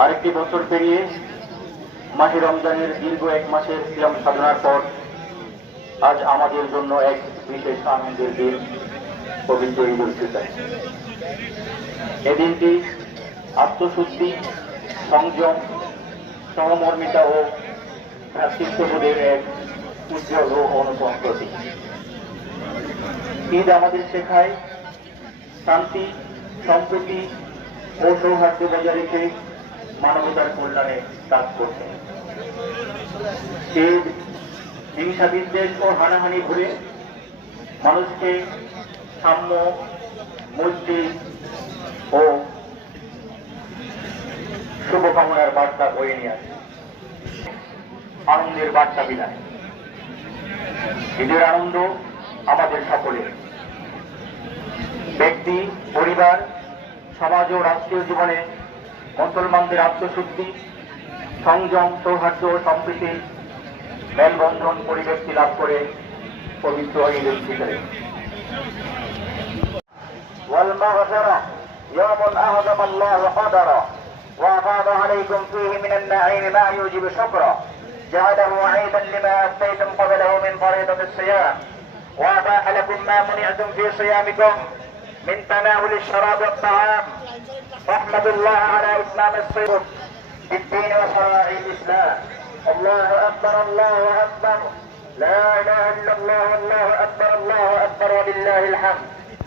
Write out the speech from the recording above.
আরেকটি বছর পেরিয়ে মাহে রমজানের দীর্ঘ এক মাসের সিয়াম সাধনার পর আজ আমাদের জন্য এক বিশেষ আনন্দের দিন, পবিত্র ঈদ উল ফিতর। এ দিনটি আত্মশুদ্ধি, সংযম, সহমর্মিতা ও ভ্রাতৃত্ববোধের এক উজ্জ্বল ও অনুপম প্রতীক। ঈদ আমাদের শেখায় শান্তি, সম্প্রীতি ও সৌহার্দ্য বজায় রেখে মানবতার কল্যাণে কাজ করছে। ঈদ হিংসা, বিদ্বেষ ও হানাহানি ভুলে মানুষকে সাম্য, মৈত্রী ও শুভকামনার বার্তা বয়ে নিয়ে আসে, আনন্দের বার্তা বিলায়। ঈদের আনন্দ আমাদের সকলের, ব্যক্তি, পরিবার, সমাজ ও রাষ্ট্রীয় জীবনে মুসলমানদের আত্মশুদ্ধি, সংযম, সৌহার্দ্য ও সম্প্রীতির মেলবন্ধন পরিব্যক্তি লাভ করে পবিত্র ঈদ উল ফিতরে। والمغفرة يوم أعظم الله قدره وأفاض عليكم فيه من النعيم ما يوجب شكره، جعله عيدا لما أتيتم قبله من فريضة الصيام، وأباح لكم ما منعتم في صيامكم من تناول الشراب والطعام، فاحمدوا الله على إتمام الصيام بالدين وشرائع الإسلام. الله أكبر، الله أكبر، لا إله إلا الله، الله أكبر، الله أكبر، ولله الحمد.